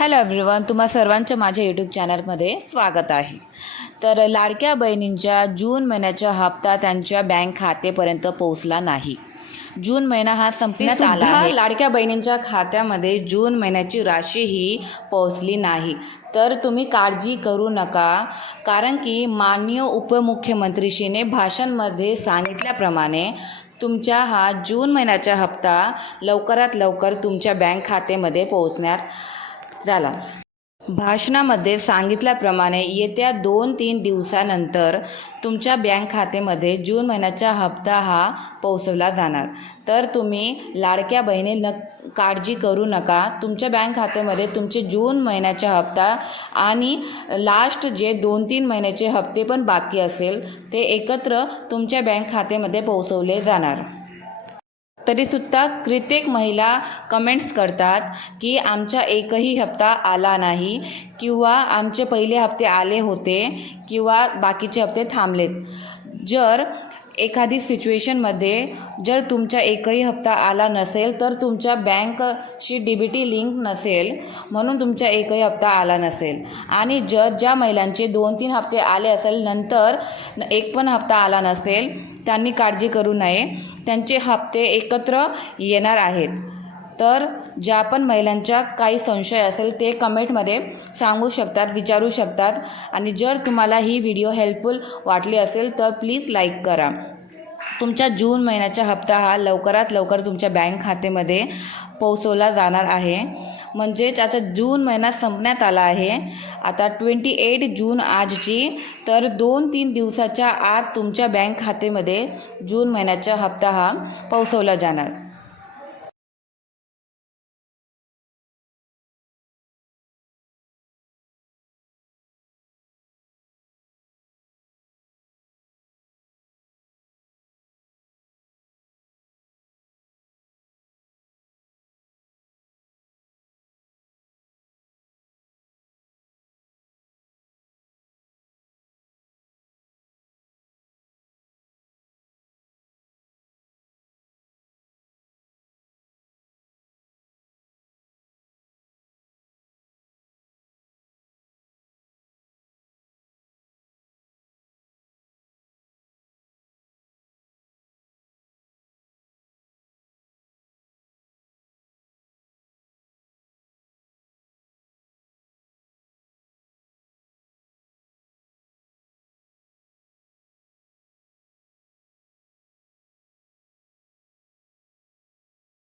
Hello everyone, तुम्हा सर्वांचं माझ्या यूट्यूब चॅनलमध्ये स्वागत आहे। तर लाडक्या बहिणींच्या जून महिन्याचा हप्ता त्यांच्या बँक खातेपर्यंत पोहोचला नाही। जून महिना हा संपण्यात आला आहे। लाडक्या बहिणींच्या खात्यामध्ये जून महिन्याची राशीही पोहोचली नाही। तर तुम्ही काळजी करू नका, कारण की माननीय उपमुख्यमंत्रीश्रीने भाषणामध्ये सांगितल्याप्रमाणे तुमचा हा जून महिन्याचा हप्ता लवकरात लवकर तुमच्या बँक खात्यामध्ये पोहोचण्यात झाला। भाषणामध्ये सांगितल्याप्रमाणे येत्या 2-3 दिवसानंतर तुमच्या बँक खात्यामध्ये जून महिन्याचा हप्ता हा पोहोचवला जाणार। तर तुम्ही लाडक्या बहिणी काळजी करू नका, तुमच्या बँक खात्यामध्ये तुमचे जून महिन्याचा हप्ता आणि लास्ट जे 2-3 महिन्याचे हप्ते पण बाकी असेल ते एकत्र तुमच्या बँक खात्यामध्ये पोहोचवले जाणार। तरीसुद्धा कित्येक महिला कमेंट्स करतात की आमचा एकही हप्ता आला नाही, किंवा आमचे पहिले हप्ते आले होते किंवा बाकीचे हप्ते थांबलेत। जर एखादी सिच्युएशनमध्ये जर तुमचा एकही हप्ता आला नसेल तर तुमच्या बँकशी DBT लिंक नसेल, म्हणून तुमचा एकही हप्ता आला नसेल। आणि ज्या महिलांचे 2-3 हप्ते आले असेल नंतर एक पण हप्ता आला नसेल, त्यांनी काळजी करू नये, त्यांचे हप्ते एकत्र येणार आहेत। तर ज्या पण महिलांच्या काही संशय असेल ते कमेंटमध्ये सांगू शकतात, विचारू शकतात। आणि जर तुम्हाला ही व्हिडिओ हेल्पफुल वाटली असेल तर प्लीज लाईक करा। तुमच्या जून महिन्याचा हप्ता हा लवकरात लवकर तुमच्या बँक खात्यामध्ये पोहोचवला जाणार आहे। म्हणजेच आता जून महिना संपण्यात आला आहे। आता 28 जून आजची, तर 2-3 दिवसाच्या आत तुमच्या बँक खात्यामध्ये जून महिन्याचा हप्ता हा पोहोचवला जाणार।